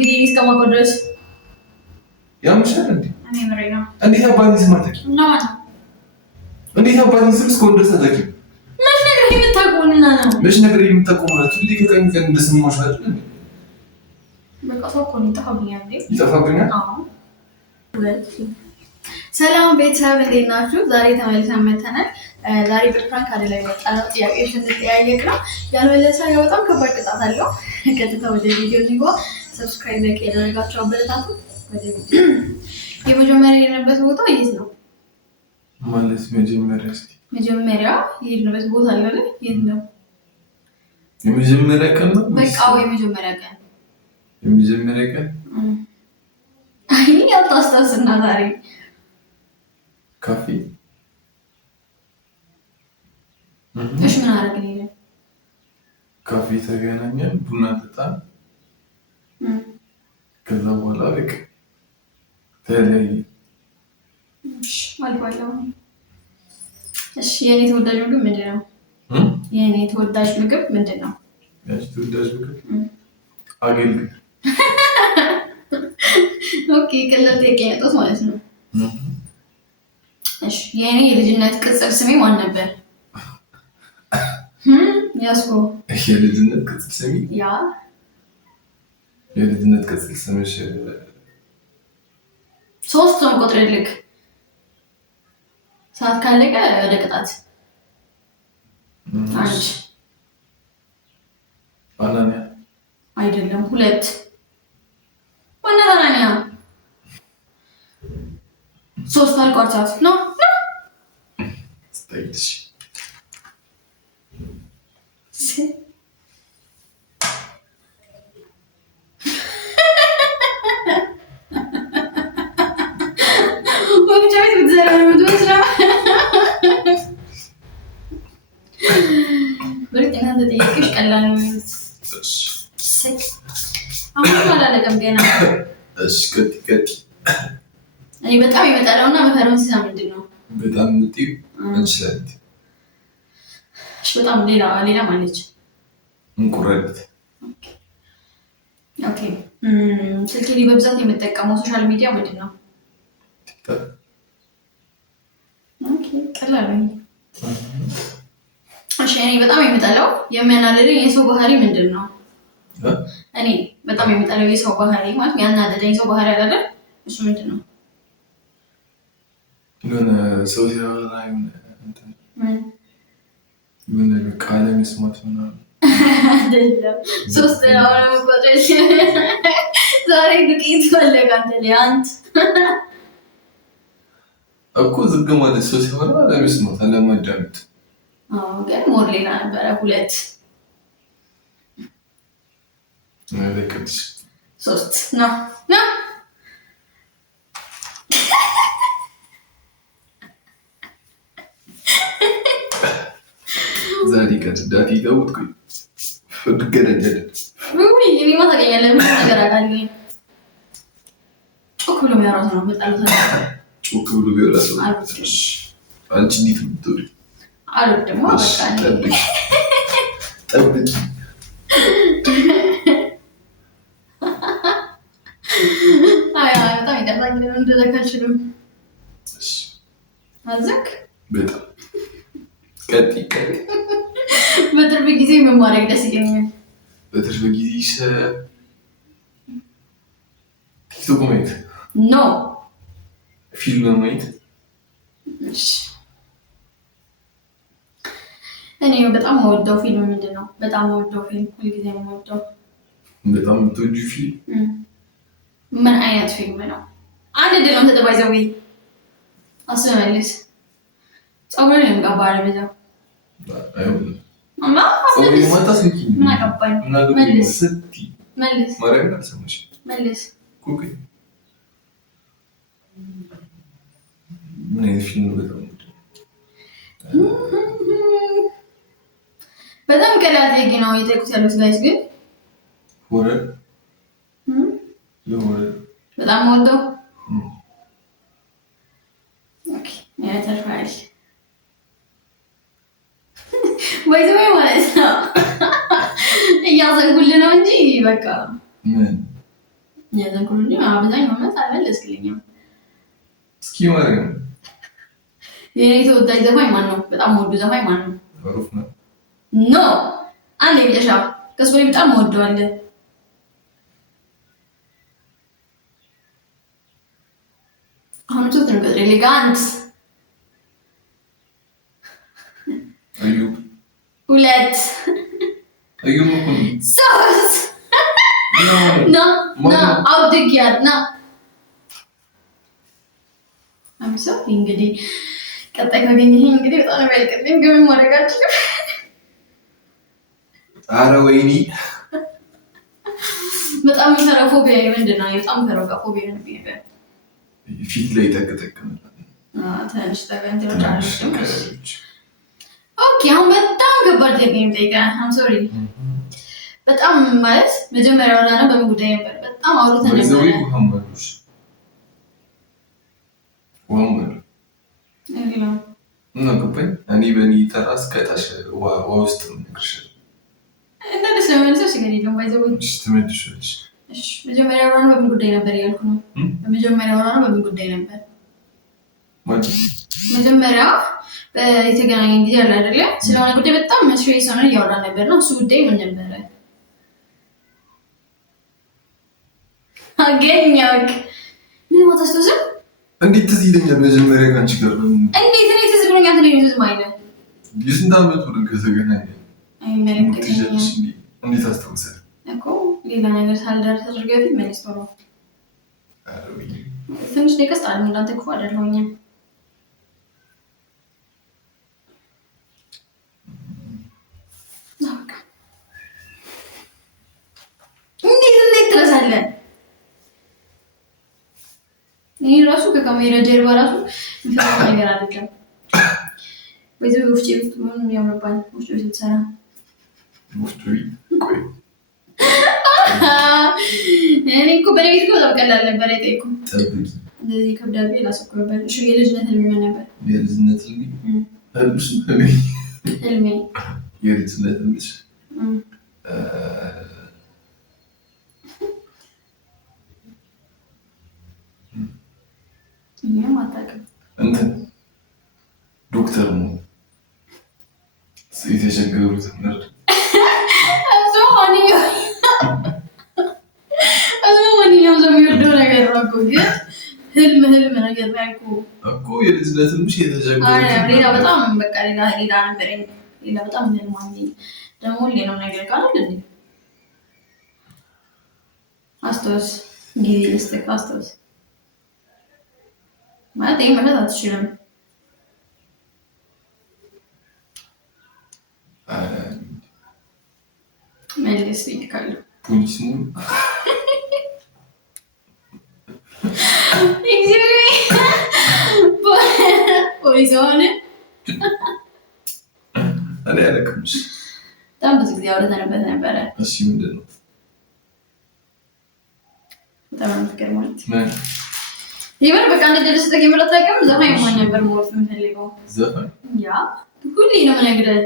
እንግዲህ እስከማውቀው ድረስ ያምሻል እንዴ? እኔ ምሬ ነው። እንዴት አባቴ ስም አታውቂም? እንዴት አባቴ ስም እስካሁን ድረስ አታውቂም? መች ነገር የምታውቀውና ነው? መች ነገር የምታውቀው ማለት ሁሌ ከቀን ቀን እንደሰማሽ አይደል እንዴ? በቃ ሰው እኮ ይጠፋብኛል እንዴ? ይጠፋብኛል? አዎ። ሰላም ቤተሰብ እንዴት ናችሁ? ዛሬ ተመልሰን መተናል። ዛሬ በፕራንክ አይደል የመጣነው፣ ጥያቄዎች እንጠያየቅ ነው። ያልመለሰ በጣም ከባድ ቅጣት አለው። ቀጥታ ወደ ቪዲዮ እንግባ። ሰብስክራይብ ላይክ ያደረጋችሁ አበረታቱ። ወደ ቪዲዮ። የመጀመሪያ የሄድንበት ቦታ የት ነው ማለት? መጀመሪያ የሄድንበት ቦታ አለ አይደል? የት ነው? የመጀመሪያ ቀን ነው። በቃ የመጀመሪያ ቀን የመጀመሪያ ቀን አይ ያታስታውስና ዛሬ ካፌ። እሺ ምን አደረግን? ካፌ ተገናኘን፣ ቡና ጠጣን። ከዛ በኋላ በቃ ተለያየን። እሺ የኔ ተወዳጅ ምግብ ምንድን ነው? የኔ ተወዳጅ ምግብ ምንድን ነው? ያቺ ተወዳጅ ምግብ አገልግል። ኦኬ ቀላል ጥያቄ ነው ማለት ነው። እሺ የኔ የልጅነት ቅጽል ስሜ ማን ነበር? ያስኮ የልጅነት ቅጽል ስሜ ያ የልጅነት ቅጽል ስምሽ ሶስት ነው። ቆጥረልክ ሰዓት ካለቀ ወደ ቅጣት። አንድ ባናኒያ አይደለም፣ ሁለት ባናኒያ፣ ሶስት አልቋርጫት ነው ስታይልሽ ጥያቄዎች ቀላል ነው። አሁን አላለቀም ገና። እኔ በጣም የመጣለውና መፈረም እንስሳ ምንድን ነው? በጣም የምትይው እንችላለን። እሺ በጣም ሌላ ማለች እንቁራሪት። ኦኬ ስልኬ ላይ በብዛት የምጠቀመው ሶሻል ሚዲያ ምንድን ነው? ቲክቶክ። ኦኬ ቀላል ነው። እሺ እኔ በጣም የምጠላው የሚያናደደኝ የሰው ባህሪ ምንድን ነው? እኔ በጣም የምጠላው የሰው ባህሪ ማለት የሚያናደደኝ ሰው ባህሪ አይደለ? እሱ ምንድን ነው? የሆነ ሰው ሲያወራ የሆነ ቃለ መስማት ምናምን አይደለም። ሶስት ነው መቆጠር። ዛሬ ዱቄት ፈለጋ አንተ እኮ ዝግ ማለት ሰው ሲያወራ ለመስማት አለማዳመጥ። ግን ሞር ሌላ ነበረ። ሁለት ሶስት ነው። ዛሬ ከትዳት ይገቡት ፍድገደደደ እኔማ ታገኛለህ። ምን ነገር አውቃለሁ። ጮክ ብሎ የሚያወራ ሰው ነው በጣም ጮክ ብሎ ቢያወራ ሰው አንቺ እንዴት ምትወሪ? አልወድም። ጠብቂ በጣም ይቀርታኝ እንደዛ ካልችልም አዘክ በጣም ቀጥ በትርፍ ጊዜ ምን ማድረግ ደስ ይለኛል? በትርፍ ጊዜ ቲክቶክ ማየት ኖ ፊልም ማየት። እኔ በጣም የምወደው ፊልም ምንድን ነው? በጣም የምወደው ፊልም ሁልጊዜ የምወደው በጣም የምትወጂው ፊልም ምን አይነት ፊልም ነው? አንድ ድል ነው ተጠባይዘው አስመልስ ጸጉርን የምቀባለ በዛው አይሆንም። ምን አገባኝ? መልስ ማርያምን አልሰማሽም? መልስ ምን አይነት ፊልም ነው? በጣም ቀላል ጥያቄ ነው የጠየቁት ያሉት ጋይስ። ግን ሆረር በጣም ወደው ተርፋል ወይዘ ማለት ነው። እያዘንጉልህ ነው እንጂ በቃ ያዘንኩልኝ አብዛኛው ማለት አልመለስክልኝም። እስኪ ማለት ነው የኔ ተወዳጅ ዘፋኝ ማን ነው? በጣም ወዱ ዘፋኝ ማን ነው? ማሩፍ ነው። ኖ አንዴ ብቻ ከሱ በጣም ወደዋለሁ። አሁን ቱት ነው ኤሌጋንት አዩብ ሁለት አዩብ እኮ ሶስት ና አውድጊያት ና አምሳ እንግዲህ ቀጣይ ካገኘኸኝ እንግዲህ በጣም ነው ያልቀልኝ ግን ማድረግ አልችልም። ኧረ ወይኔ በጣም የምፈራው ፎቢያ ምንድን ነው? በጣም የምፈራው ፎቢያ ነው ነገር ፊት ላይ ተቀጠቀመ ትንሽ ተገንትሎች። ኦኬ አሁን በጣም ከባድ ጥያቄ ነው የምጠይቀህ። አም ሶሪ በጣም ማለት መጀመሪያ ወራና በምን ጉዳይ ነበር በጣም አውርተን ነበር። እኔ በእኔ ተራስ ከታች ውስጥ ነግርሽ እንደዚህ ስለመለሰሽ ግን የለም ባይዘው ትመልሻለሽ። እሺ መጀመሪያ ወራና በምን ጉዳይ ነበር ያልኩ ነው። በመጀመሪያ ወራና በምን ጉዳይ ነበር? መጀመሪያ በተገናኘን ጊዜ አለ አይደለ? ስለሆነ ጉዳይ በጣም መስሪያ ሆነን እያወራን ነበር ነው። እሱ ጉዳይ ምን ነበረ? አገኘሁት። ምን ወጣስተው? እንዴት ትዝ ይለኛል? መጀመሪያ ካንቺ ጋር እንዴት ነው ትዝ ብሎኛል? ትዝ ማለት የስንት ዓመት ወደ ከተገናኘን አይመለከተኝም። እንዴት አስታውሳለሁ እኮ ሌላ ነገር ሳልደርስ አድርገህ መልስ ነው። ትንሽ ደቀስ አለ እንዳንተ እኮ አይደለሁኝ። እንዴት ትረሳለህ? ይሄ ራሱ ከካሜራ ጀርባ ራሱ ምንም ነገር አይደለም። በዚህ ውስጥ ምን ያምርባል? ውስጥ ሲሰራ ውስጥ ቆይ እኔ እኮ በሌሊት እኮ በጣም ቀላል ነበር የጠየኩት። ጠብቂ እንደዚህ ከብዳቤ ላሰብኩ ነበር። እሺ የልጅነት ህልሜ ምን ነበር? የልጅነት ህልሜ ህልሜ የልጅነት ህልምሽ ይሄም አታውቅም እንትን ዶክተር ነው የተቸገሩት ነርድ ማንኛውም ሰው የሚወደው ነገር ነው እኮ ግን ህልም ነገር ላይ እኮ የልጅነት ህልምሽ የተቸገሩት ሌላ በጣም በቃ ሌላ ነገር ሌላ በጣም ህልም አለኝ ደግሞ ሌላው ነገር ካለ እንዴ አስታውስ ጊዜ ልስጥህ አስታውስ ማለት ይሄ ማለት አትችልም መልስ ይካል ፖሊስ ነው ፖሊስ ሆነ እኔ አለቅምሽ በጣም ብዙ ጊዜ አውርተንበት ነበረ። እሺ ምንድን ነው? በጣም ፍቅር ማለት ይሄን በቃ እንደ ደስ ተገኝ ምራት ታውቂው ዘፋኝ ማን ነበር ሞት የምፈልገው? ዘፋኝ ያ ሁሌ ነው የምነግርህ።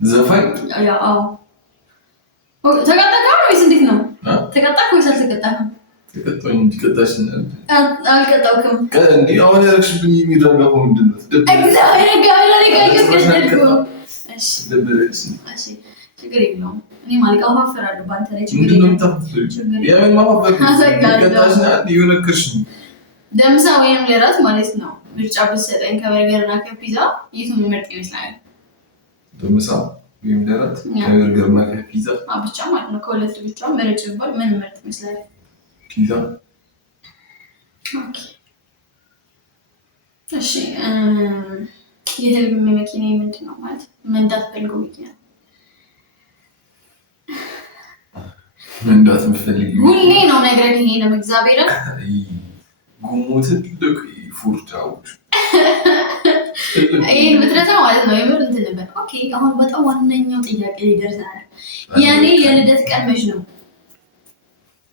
ዘፋኝ ያ አዎ ተቀጣካ ወይስ እንዴት ነው? ተቀጣካ ወይስ አልተቀጣካም? ተቀጣኝ እንዲቀጣሽ ነው አልቀጣውክም። እንዴ አሁን ያረክሽብኝ የሚደረገው ምንድን ነው? እግዚአብሔር ጋር ነው። እሺ ደበረሽ። እሺ ችግር የለውም። እኔ ማለት አፋፈራለሁ ባንተ ላይ ችግር የለውም። ያን ማፋፈር ተቀጣሽ ነው ይወነከሽ ደምሳ ወይም ለራስ ማለት ነው። ምርጫ ብትሰጠኝ ከበርገርና ከፒዛ የቱን ምርጥ ይመስላል? ደምሳ ወይም ለራስ ከበርገርና ከፒዛ ብቻ ማለት ነው። ከሁለት ብቻ ምርጭ ይባል ምን ምርጥ ይመስላል? ፒዛ። ኦኬ እሺ የህልም መኪና ምንድን ነው ማለት መንዳት ፈልጎ መኪና መንዳት የምፈልግ ሁሌ ነው ነገር ይሄ ነው እግዚአብሔር ጉሙት ትልቅ ፉርታዎች ይሄን ብትረሳ ማለት ነው የምር እንትን ነበር። ኦኬ አሁን በጣም ዋነኛው ጥያቄ ይደርሳል። ያኔ የልደት ቀን መች ነው?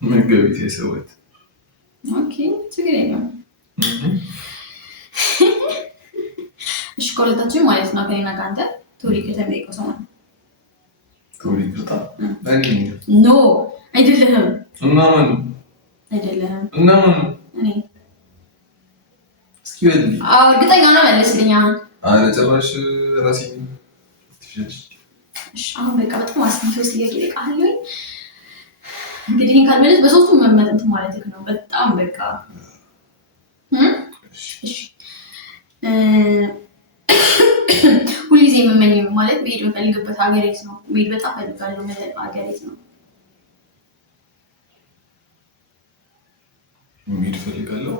መጋቢት 27 ኦኬ ችግር የለውም። እሺ ኮለታችን ማለት ነው ከኔና ካንተ ቶሪ ከተጠየቀው ሰው ነው ቶሪ ቅጣ ኖ አይደለህም እና ማን አይደለህም እና ማን እኔ እስኪ በል እርግጠኛ ነው መልስልኝ አሁን ኧረ ጭራሽ ራሴ አሁን በቃ በጣም አስቢ ሶስት ጥያቄ ልቃለኝ እንግዲህ ካልመለስ በሶስቱም መመረጥ ማለት ነው በጣም በቃ እሺ ሁልጊዜ የምመኘው ማለት መሄድ የምፈልግበት ሀገር የት ነው? መሄድ በጣም ፈልጋለሁ ሀገር የት ነው? መሄድ ፈልጋለሁ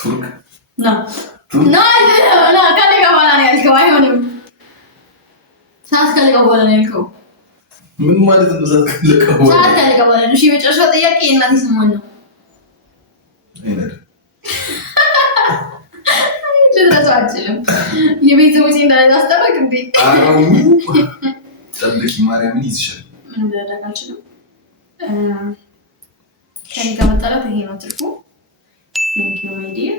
ቱርክ ከልጋ በኋላ ነው ያልከው አይሆንም ሰዓት ከልጋ በኋላ ነው ያልከው ምን ማለት ነው ሰዓት ከልጋ በኋላ ነው እሺ የመጨረሻው ጥያቄ የእናቴ ስሟን ነው አልችልም የቤተሰቦቼ እንዳለ አስጠበቅ እንዴ ጠብቂ ማርያምን ይዝሻል ምንም ልረዳት አልችልም ከኔ ጋር መጣላት ይሄ ነው ትርፉ ቴንክ ዩ ማይ ዲር